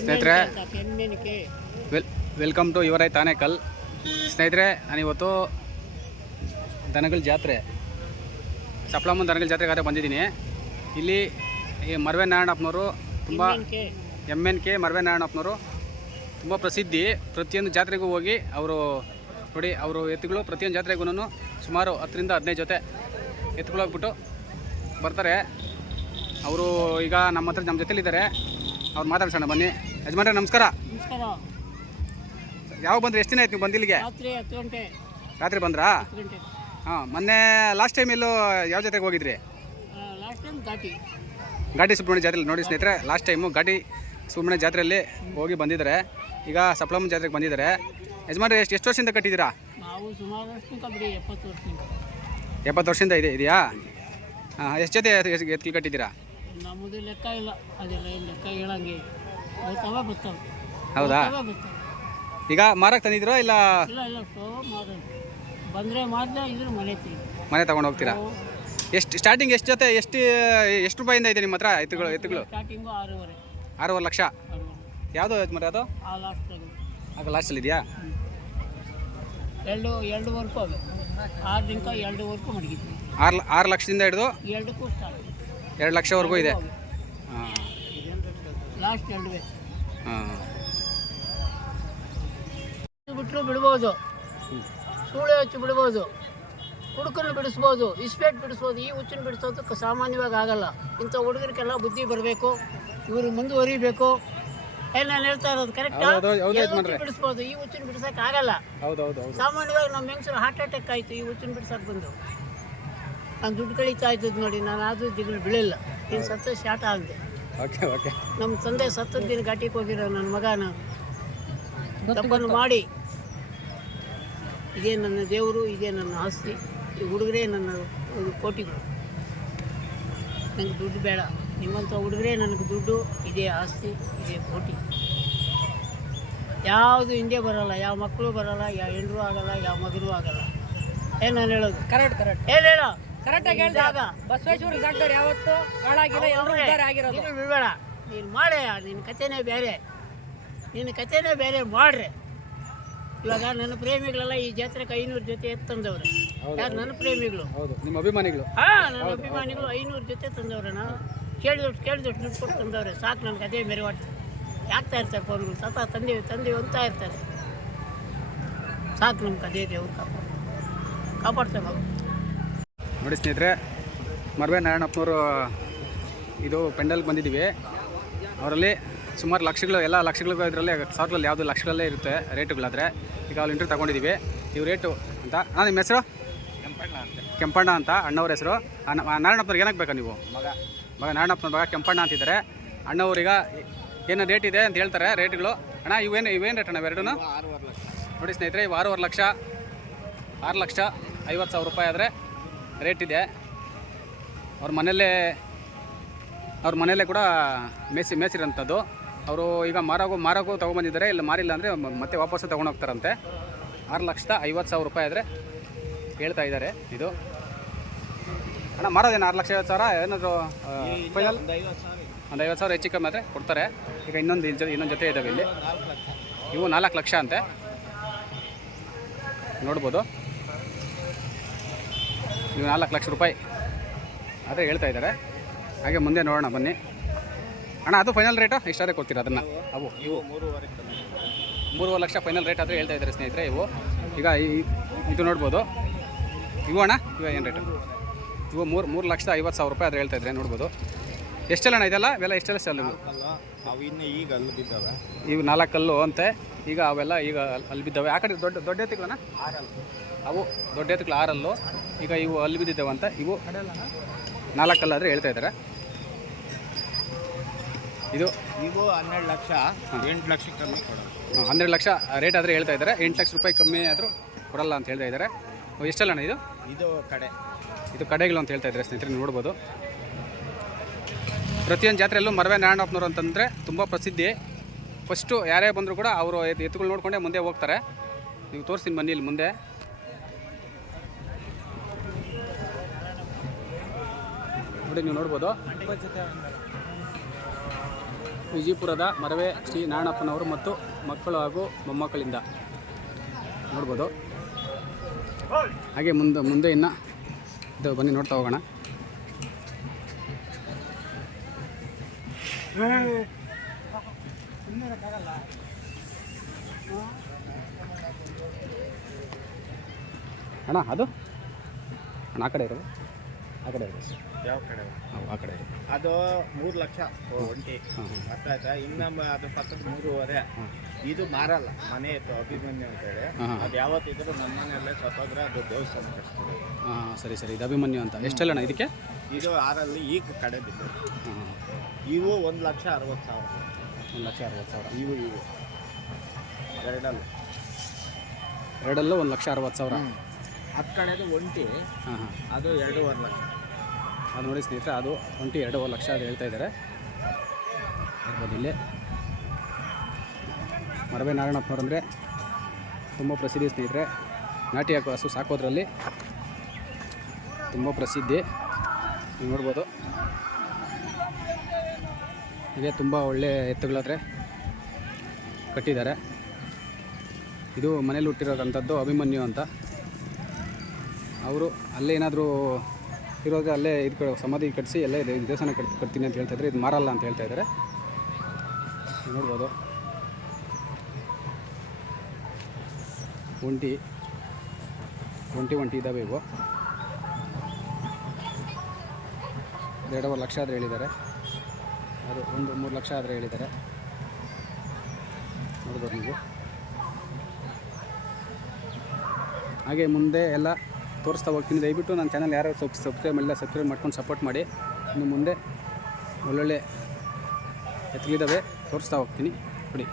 ಸ್ನೇಹಿತರೆ well welcome to ಯುವರೈ ತಾನೇಕಲ್ ಸ್ನೇಹಿತರೆ ನಾನಿವತ್ತು ದನಗಳ ಜಾತ್ರೆ ಚಪ್ಲಮ್ಮನ ದನಗಳ ಜಾತ್ರೆಗಾದ್ರೆ ಬಂದಿದ್ದೀನಿ. ಇಲ್ಲಿ ಈ ಮರ್ವೆ ನಾರಾಯಣಪ್ಪನವರು ತುಂಬ ಎಂ ಎನ್ ಕೆ ಮರ್ವೆ ನಾರಾಯಣಪ್ಪನವರು ತುಂಬ ಪ್ರಸಿದ್ಧಿ. ಪ್ರತಿಯೊಂದು ಜಾತ್ರೆಗೂ ಹೋಗಿ ಅವರು ನೋಡಿ ಅವರು ಎತ್ತುಗಳು ಪ್ರತಿಯೊಂದು ಜಾತ್ರೆಗೂ ಸುಮಾರು ಹತ್ತರಿಂದ ಹದಿನೈದು ಜೊತೆ ಎತ್ತುಗಳು ಹೋಗ್ಬಿಟ್ಟು ಬರ್ತಾರೆ. ಅವರು ಈಗ ನಮ್ಮ ಹತ್ರ ನಮ್ಮ ಜೊತೆಲಿದ್ದಾರೆ. ಅವ್ರು ಮಾತಾಡ್ಸೋಣ ಬನ್ನಿ. ಯಜಮಾನ್ರೆ ನಮಸ್ಕಾರ. ನಮಸ್ಕಾರ. ಯಾವಾಗ ಬಂದ್ರೆ? ಎಷ್ಟು ದಿನ ಆಯ್ತು ನೀವು ಬಂದಿಲ್ಲಿಗೆ? ರಾತ್ರಿ ಹತ್ತು ಗಂಟೆ. ರಾತ್ರಿ ಬಂದ್ರಾ? ಹತ್ತು ಗಂಟೆ. ಹಾಂ ಮೊನ್ನೆ ಲಾಸ್ಟ್ ಟೈಮ್ ಎಲ್ಲೋ ಯಾವ ಜೊತೆಗೆ ಹೋಗಿದ್ರಿ? Last time Ghati. ಘಾಟಿ ಸುಬ್ರಹ್ಮಣ್ಯ ಜಾತ್ರೆಲಿ ನೋಡಿ ಸ್ನೇಹಿತರೆ ಲಾಸ್ಟ್ ಟೈಮು ಗಾಡಿ ಸುಬ್ರಹ್ಮಣ್ಯ ಜಾತ್ರೆಯಲ್ಲಿ ಹೋಗಿ ಬಂದಿದ್ದಾರೆ. ಈಗ ಸಪ್ಲಮ್ಮ ಜಾತ್ರೆಗೆ ಬಂದಿದ್ದಾರೆ. ಯಜಮಾನ್ರೆ ಎಷ್ಟು ಎಷ್ಟು ವರ್ಷದಿಂದ ಕಟ್ಟಿದ್ದೀರಾ? ನಾವು ಸುಮಾರು ವರ್ಷದಿಂದ ಬಿಡಿ ಎಪ್ಪತ್ತು ವರ್ಷದಿಂದ. ಎಪ್ಪತ್ತು ವರ್ಷದಿಂದ ಇದೆ ಇದೆಯಾ? ಹಾಂ ಎಷ್ಟು ಜೊತೆ ಎತ್ಲಿ ಕಟ್ಟಿದ್ದೀರಾ? ನಮ್ಮದು ಲೆಕ್ಕ ಇಲ್ಲ. ಅದೆಲ್ಲ ಏನು ಲೆಕ್ಕ ಹೇಳಂಗೆ. ಬರ್ತಾವೆ ಬರ್ತಾವ ಹೌದಾ? ಬರ್ತಾವೆ ಬರ್ತಾವೆ ಈಗ ಮಾರಕ್ಕೆ ತಂದಿದ್ರೋ ಇಲ್ಲ? ಇಲ್ಲ ಇಲ್ಲ ಬಂದರೆ ಮಾತ್ರ ಇದ್ರ ಮನೆ ತಿ ಮನೆ ತಗೊಂಡು ಹೋಗ್ತೀರಾ? ಎಷ್ಟು ಸ್ಟಾರ್ಟಿಂಗ್ ಎಷ್ಟು ಜೊತೆ ಎಷ್ಟು ಎಷ್ಟು ರೂಪಾಯಿಂದ ಇದೆ ನಿಮ್ಮ ಹತ್ರ ಎತ್ತುಗಳು ಎತ್ತುಗಳು? ಸ್ಟಾರ್ಟಿಂಗು ಆರೂವರೆ. ಆರೂವರೆ ಲಕ್ಷ? ಯಾವುದು ಯಾವುದು ಯಜಮಾನ್ರೆ ಅದು? ಆ ಲಾಸ್ಟ್ ಆಗ ಲಾಸ್ಟಲ್ಲಿ ಇದೆಯಾ? ಎರಡು ಎರಡುವರೆಗೂ ಅದು ಆರು ದಿನಕ ಎರಡುವರೆಗೂ ಮಡಗಿದ್ವಿ. ಆರು ಆರು ಲಕ್ಷದಿಂದ ಹಿಡಿದು? ಎರಡಕ್ಕೂ ಸ್ಟಾರ್ಟ್ ಎರಡು ಲಕ್ಷವರೆಗೂ ಇದೆ. ಹಾಂ. ಲಾಸ್ಟ್ ಎರಡುವೆ. ಹಾಂ. ಬಿಟ್ಟರು ಬಿಡ್ಬೋದು. ಸೂಳೆ ಹಚ್ಚಿ ಬಿಡ್ಬೋದು. ಕುಡುಕನ್ನು ಬಿಡಿಸ್ಬೋದು. ಇಸ್ಪೇಟ್ ಬಿಡಿಸ್ಬೋದು. ಈ ಹುಚ್ಚನ್ನು ಬಿಡಿಸೋದು ಸಾಮಾನ್ಯವಾಗಿ ಆಗಲ್ಲ. ಇಂಥ ಹುಡುಗರಿಗೆಲ್ಲ ಬುದ್ಧಿ ಬರಬೇಕು. ಇವರು ಮುಂದುವರಿಬೇಕು. ಏನ್ ನಾನು ಹೇಳ್ತಾ ಇರೋದು ಕರೆಕ್ಟ್. ಬಿಡಿಸ್ಬೋದು. ಈ ಹುಚ್ಚನ್ನು ಬಿಡಿಸೋಕೆ ಆಗಲ್ಲ. ಸಾಮಾನ್ಯವಾಗಿ ನಮ್ಮ ಹೆಂಗಸರು ಹಾರ್ಟ್ ಅಟ್ಯಾಕ್ ಆಯ್ತು. ಈ ಹುಚ್ಚನ್ನು ಬಿಡಿಸಕ್ ಬಂದು. ನಾನು ದುಡ್ಡು ಕಳೀತಾ ಇದ್ದದ್ದು ನೋಡಿ ನಾನು ಆದರೂ ದಿಗಳು ಬೀಳಿಲ್ಲ ಇನ್ನು ಸತ್ತ ಶಾಟ ಆಗಿದೆ. Okay okay. ನಮ್ಮ ತಂದೆ ಸತ್ತದ ದಿನ ಘಾಟಿಗೆ ಹೋಗಿರೋ ನನ್ನ ಮಗನ ತಪ್ಪನ್ನು ಮಾಡಿ. ಇದೇ ನನ್ನ ದೇವರು ಇದೇ ನನ್ನ ಆಸ್ತಿ. ಈ ಹುಡುಗರೇ ನನ್ನ ಒಂದು ಕೋಟಿಗಳು ನನಗೆ ದುಡ್ಡು ಬೇಡ. ನಿಮ್ಮಂಥ ಹುಡುಗರೇ ನನಗೆ ದುಡ್ಡು ಇದೇ ಆಸ್ತಿ ಇದೇ ಕೋಟಿ. ಯಾವುದು ಹಿಂದೆ ಬರಲ್ಲ ಯಾವ ಮಕ್ಕಳು ಬರಲ್ಲ ಯಾವ ಹೆಂಡರು ಆಗಲ್ಲ ಯಾವ ಮಗನೂ ಆಗಲ್ಲ. ಏನು ನಾನು ಹೇಳೋದು? Correct correct. ಏನು ಹೇಳ? ಕರೆಕ್ಟಾಗಿ ಜಾಗ ಬಸವೇಶ್ವರ ಜಾಗದವ್ರು ಯಾವತ್ತು ಹಾಳಾಗಿಲ್ಲ ಎಲ್ಲರೂ ಉದ್ದಾರ ಆಗಿರೋದು. ನೀನು ಬಿಡಬೇಡ ನೀನು ಮಾಡೇ ನಿನ್ನ ಕಥೆನೇ ಬೇರೆ. ನಿನ್ನ ಕಥೆನೇ ಬೇರೆ ಮಾಡ್ರಿ. ಇವಾಗ ನನ್ನ ಪ್ರೇಮಿಗಳೆಲ್ಲ ಈ ಜಾತ್ರೆಗೆ ಐನೂರು ಜೊತೆ ತಂದವ್ರೆ ಯಾರು ನನ್ನ ಪ್ರೇಮಿಗಳು? ಹೌದು ನಿಮ್ಮ ಅಭಿಮಾನಿಗಳು. ಹಾ ನನ್ನ ಅಭಿಮಾನಿಗಳು ಐನೂರು ಜೊತೆ ತಂದವ್ರೆ ನಾನು ಕೇಳಿದಷ್ಟು ಕೇಳಿದಷ್ಟು ದುಡ್ಡು ಕೊಟ್ಟು ತಂದವ್ರೆ. ಸಾಕು ನನ್ನ ಕಥೆ ಮೆರವಾಡ್ತಾರೆ ಯಾಕ್ತಾ ಇರ್ತಾರೆ ಫೋನ್ಗಳು ಸತ ತಂದೆ ತಂದೆ ಅಂತ ಇರ್ತಾರೆ. ಸಾಕು ನಮ್ಮ ಕಥೆ ದೇವ್ರು ಕಾಪಾಡ. ಕಾಪಾಡ್ತಾರೆ ಬಾಬು ನೋಡಿ ಸ್ನೇಹಿತರೆ ಮರ್ವೆ ನಾರಾಯಣಪ್ಪನವರು ಇದು ಪೆಂಡಲ್ಗೆ ಬಂದಿದ್ದೀವಿ. ಅವರಲ್ಲಿ ಸುಮಾರು ಲಕ್ಷಗಳು ಎಲ್ಲ ಲಕ್ಷಗಳಿಗೂ ಇದರಲ್ಲಿ ಸಾವಿರಗಳಲ್ಲಿ ಯಾವುದು ಲಕ್ಷಗಳಲ್ಲೇ ಇರುತ್ತೆ ರೇಟುಗಳಾದರೆ. ಈಗ ಅವ್ರು ಇಂಟ್ರೂ ತೊಗೊಂಡಿದ್ದೀವಿ. ಇವು ರೇಟು ಅಂತ. ಹಾಂ ನಿಮ್ಮ ಹೆಸರು? ಕೆಂಪಣ್ಣ ಅಂತ. ಅಣ್ಣವ್ರ ಹೆಸರು. ನಾರಾಯಣಪ್ಪನವ್ರಿಗೆ ಏನಕ್ಕೆ ಬೇಕಾ ನೀವು? ಮಗ. ಮಗ ನಾರಾಯಣಪ್ಪನ ಮಗ ಕೆಂಪಣ್ಣ ಅಂತಿದ್ದಾರೆ. ಅಣ್ಣವ್ರೀಗ ಏನು ರೇಟ್ ಇದೆ ಅಂತ ಹೇಳ್ತಾರೆ ರೇಟ್ಗಳು. ಅಣ್ಣ ಇವೇನು ಇವೇನು ರೇಟ್ ಅಣ್ಣ ಇವೆರಡೂ ನೋಡಿ ಸ್ನೇಹಿತರೆ ಇವು ಆರೂವರೆ ಲಕ್ಷ. ಆರು ಲಕ್ಷ ಐವತ್ತು ಸಾವಿರ ರೂಪಾಯಿ ಆದರೆ ರೇಟ್ ಇದೆ. ಅವ್ರ ಮನೆಯಲ್ಲೇ ಅವ್ರ ಮನೆಯಲ್ಲೇ ಕೂಡ ಮೇಸಿ ಮೇಸಿರೋಂಥದ್ದು. ಅವರು ಈಗ ಮಾರಾಗು ಮಾರಾಗೂ ತೊಗೊಂಬಂದಿದ್ದಾರೆ. ಇಲ್ಲ ಮಾರಿಲ್ಲ ಅಂದರೆ ಮತ್ತೆ ವಾಪಸ್ಸು ತೊಗೊಂಡೋಗ್ತಾರಂತೆ. ಆರು ಲಕ್ಷದ ಐವತ್ತು ಸಾವಿರ ರೂಪಾಯಿ ಆದರೆ ಹೇಳ್ತಾ ಇದ್ದಾರೆ ಇದು. ಅಣ್ಣ ಮಾರೋದೇನು ಆರು ಲಕ್ಷ ಐವತ್ತು ಸಾವಿರ? ಏನಾದರೂ ಫೈನಲ್ ಒಂದು ಐವತ್ತು ಸಾವಿರ ಹೆಚ್ಚು ಕಮ್ಮಿ ಆದರೆ ಕೊಡ್ತಾರೆ. ಈಗ ಇನ್ನೊಂದು ಇನ್ನೊಂದು ಜೊತೆ ಇದ್ದಾವೆ ಇಲ್ಲಿ. ಇವು ನಾಲ್ಕು ಲಕ್ಷ ಅಂತೆ. ನೋಡ್ಬೋದು. ಇವು ನಾಲ್ಕು ಲಕ್ಷ ರೂಪಾಯಿ ಅದೇ ಹೇಳ್ತಾ ಇದ್ದಾರೆ. ಹಾಗೆ ಮುಂದೆ ನೋಡೋಣ ಬನ್ನಿ. ಅಣ್ಣ ಅದು ಫೈನಲ್ ರೇಟು ಇಷ್ಟಾದ್ರೆ ಕೊಡ್ತೀರಾ ಅದನ್ನು? ಅವು ಇವು. ಮೂರುವರೆ ಲಕ್ಷ ಫೈನಲ್ ರೇಟ್ ಆದರೆ ಹೇಳ್ತಾ ಇದ್ದಾರೆ ಸ್ನೇಹಿತರೆ ಇವು. ಈಗ ಈ- ಇದು ನೋಡ್ಬೋದು. ಇವು ಅಣ್ಣ ಇವ ಏನು ರೇಟು ಇವು ಮೂರು ಮೂರು ಲಕ್ಷದ ಐವತ್ತು ಸಾವಿರ ರೂಪಾಯಿ ಆದರೆ ಹೇಳ್ತಾ ಇದ್ದಾರೆ ನೋಡ್ಬೋದು. ಎಷ್ಟೆಲ್ಲ ಅಣ್ಣ ಇದೆಲ್ಲ? ಇವೆಲ್ಲ ಎಷ್ಟೆಲ್ಲ ಸೆಲ್ ಇವು? ಅವು ಇನ್ನು ಈಗ ಅಲ್ಲಿ ಬಿದ್ದಾವೆ. ಇವು ನಾಲ್ಕು ಕಲ್ಲು ಅಂತೆ. ಈಗ ಅವೆಲ್ಲ ಈಗ ಅಲ್ಲಿ ಬಿದ್ದಾವೆ. ಆ ಕಡೆ ದೊಡ್ಡ ದೊಡ್ಡ ಎತ್ತುಗಳನ್ನ? ಅವು ದೊಡ್ಡ ಎತ್ತುಗಳು ಆರಲ್ಲು. ಈಗ ಇವು ಅಲ್ಲಿ ಬಿದ್ದಿದ್ದೇವೆ ಅಂತ ಇವು ನಾಲ್ಕು ಕಲ್ಲು ಆದರೆ ಹೇಳ್ತಾ ಇದ್ದಾರೆ. ಇದು ಇವು ಹನ್ನೆರಡು ಲಕ್ಷ ಎಂಟು ಲಕ್ಷ ಕಮ್ಮಿ ಕೊಡೋದು ಹನ್ನೆರಡು ಲಕ್ಷ ರೇಟ್ ಆದರೆ ಹೇಳ್ತಾ ಇದ್ದಾರೆ. ಎಂಟು ಲಕ್ಷ ರೂಪಾಯಿ ಕಮ್ಮಿ ಆದರೂ ಕೊಡಲ್ಲ ಅಂತ ಹೇಳ್ತಾ ಇದ್ದಾರೆ. ಎಷ್ಟಲ್ಲಣ್ಣ ಇದು? ಇದು ಕಡೆ. ಇದು ಕಡೆಗಳು ಅಂತ ಹೇಳ್ತಾ ಇದ್ದಾರೆ ಸ್ನೇಹಿತರೆ ನೋಡ್ಬೋದು. ಪ್ರತಿಯೊಂದು ಜಾತ್ರೆಯಲ್ಲೂ ಮರವೆ ನಾರಾಯಣಪ್ಪನವರು ಅಂತಂದರೆ ತುಂಬ ಪ್ರಸಿದ್ಧಿ. ಫಸ್ಟು ಯಾರೇ ಬಂದರೂ ಕೂಡ ಅವರು ಎತ್ತುಗಳು ನೋಡಿಕೊಂಡೇ ಮುಂದೆ ಹೋಗ್ತಾರೆ. ನೀವು ತೋರಿಸ್ತೀನಿ ಬನ್ನಿ ಇಲ್ಲಿ ಮುಂದೆ. ನೋಡಿ ನೀವು ನೋಡ್ಬೋದು. ವಿಜಯಪುರದ ಮರವೆ ಶ್ರೀ ನಾರಾಯಣಪ್ಪನವರು ಮತ್ತು ಮಕ್ಕಳು ಹಾಗೂ ಮೊಮ್ಮಕ್ಕಳಿಂದ. ನೋಡ್ಬೋದು. ಹಾಗೆ ಮುಂದೆ ಮುಂದೆ ಇನ್ನು ಇದು ಬನ್ನಿ ನೋಡ್ತಾ ಹೋಗೋಣ. ಅಣ್ಣ, ಅದು? ಅಣ್ಣ, ಆ ಕಡೆ ಇರೋದು ಆ ಕಡೆ ಇರೋದು ಯಾವ ಕಡೆ? ಹೌದು, ಆ ಕಡೆ ಇರೋದು ಅದು ಮೂರು ಲಕ್ಷ ಒಂಟಿ. ಹಾಂ ಹಾಂ. ಅರ್ಥ ಆಯ್ತಾ? ಇನ್ನೊಂದು ಅದು ಪಕ್ಕದ ಮೂರುವರೆ. ಹಾಂ. ಇದು ಮಾರಲ್ಲ ಮನೆ ಇತ್ತು ಅಭಿಮನ್ಯು ಅಂತೇಳಿ ಹಾಂ, ಹಾಂ. ಅದು ಯಾವತ್ತಿದ್ರು ನಮ್ಮ ಮನೆಯಲ್ಲೇ ಸತ್ತೋದ್ರೆ ಅದು ದೇವಸ್ಥಾನ ಹಾಂ ಸರಿ ಸರಿ. ಇದು ಅಭಿಮನ್ಯು ಅಂತ. ಎಷ್ಟೆಲ್ಲ ಅಣ್ಣ ಇದಕ್ಕೆ? ಇದು ಆರಲ್ಲಿ ಈಗ ಕಡೆ ಬಿದ್ದು. ಹಾಂ ಹಾಂ. ಇವು ಒಂದು ಲಕ್ಷ ಅರವತ್ತು ಸಾವಿರ. ಒಂದು ಲಕ್ಷ ಅರವತ್ತು ಸಾವಿರ. ಇವು ಇವು. ಎರಡಲ್ಲ. ಎರಡಲ್ಲೂ ಒಂದು ಲಕ್ಷ ಅರವತ್ತು ಸಾವಿರ. ಹತ್ತು ಕಡೆದು ಒಂಟಿ ಹಾಂ ಹಾಂ. ಅದು ಎರಡೂವರೆ ಲಕ್ಷ. ಅದು ನೋಡಿ ಸ್ನೇಹಿತರೆ ಅದು ಒಂಟಿ ಎರಡೂವರೆ ಲಕ್ಷ ಅದು ಹೇಳ್ತಾ ಇದ್ದಾರೆ. ಇರ್ಬೋದು ಇಲ್ಲಿ. ಮರಬೆ ನಾರಾಯಣಪ್ಪನವ್ರು ಅಂದರೆ ತುಂಬ ಪ್ರಸಿದ್ಧಿ ಸ್ನೇಹಿತರೆ. ನಾಟಿ ಹಾಕೋ ಹಸು ಸಾಕೋದ್ರಲ್ಲಿ ತುಂಬ ಪ್ರಸಿದ್ಧಿ. ನೀವು ನೋಡ್ಬೋದು. ಹೀಗೆ ತುಂಬ ಒಳ್ಳೆ ಎತ್ತುಗಳಾದರೆ ಕಟ್ಟಿದ್ದಾರೆ. ಇದು ಮನೇಲಿ ಹುಟ್ಟಿರೋದಂಥದ್ದು ಅಭಿಮನ್ಯು ಅಂತ. ಅವರು ಅಲ್ಲೇ ಏನಾದರೂ ಇರೋದು ಅಲ್ಲೇ ಇದು ಕ- ಸಮಾಧಿ ಕಟ್ಟಿಸಿ ಅಲ್ಲೇ ಇದೆ ದೇವಸ್ಥಾನ ಕಟ್ ಕಟ್ತೀನಿ ಅಂತ ಹೇಳ್ತಾ ಇದ್ರೆ ಇದು ಮಾರಲ್ಲ ಅಂತ ಹೇಳ್ತಾ ಇದ್ದಾರೆ. ನೋಡ್ಬೋದು. ಒಂಟಿ ಒಂಟಿ ಒಂಟಿ ಇದ್ದಾವೆ ಇವು. ಎರಡೂವರೆ ಲಕ್ಷ ಆದರೆ ಹೇಳಿದ್ದಾರೆ. ಅದು ಒಂದು ಮೂರು ಲಕ್ಷ ಆದರೆ ಹೇಳಿದ್ದಾರೆ. ನೋಡ್ಬೋದು ನೀವು. ಹಾಗೆ ಮುಂದೆ ಎಲ್ಲ ತೋರಿಸ್ತಾ ಹೋಗ್ತೀನಿ. ದಯವಿಟ್ಟು ನನ್ನ ಚಾನಲ್ ಯಾರು ಸಬ್ ಸಬ್ಸ್ಕ್ರೈಬ್ ಮಾಡಿಲ್ಲ ಸಬ್ಸ್ಕ್ರೈಬ್ ಮಾಡ್ಕೊಂಡು ಸಪೋರ್ಟ್ ಮಾಡಿ. ಇನ್ನು ಮುಂದೆ ಒಳ್ಳೊಳ್ಳೆ ಎತ್ತಲಿದ್ದಾವೆ ತೋರಿಸ್ತಾ ಹೋಗ್ತೀನಿ. ನೋಡಿ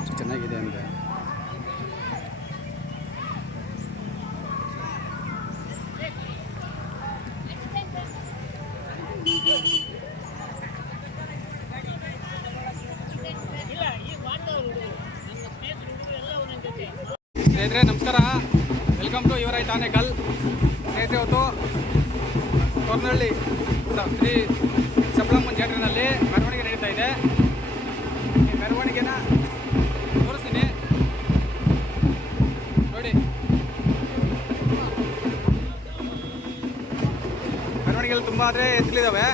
ಎಷ್ಟು ಚೆನ್ನಾಗಿದೆ ಅಂದರೆ ಸ್ನೇಹಿತರೆ, ನಮಸ್ಕಾರ. ವೆಲ್ಕಮ್ ಟು ಯುವರ್ ತಾನೆ ಕಲ್. ಸ್ನೇಹಿತರೆ, ಇವತ್ತು ಕೊರ್ನಹಳ್ಳಿ ಶ್ರೀ ಚಪ್ಪಳಮ್ಮನ ಜಾತ್ರೆನಲ್ಲಿ ಮೆರವಣಿಗೆ ನಡೀತಾ ಇದೆ. ಈ ಮೆರವಣಿಗೆನ ತೋರಿಸ್ತೀನಿ. ನೋಡಿ. ಮೆರವಣಿಗೆಯಲ್ಲಿ ತುಂಬ ಆದರೆ ಎತ್ತಲಿದ್ದಾವೆ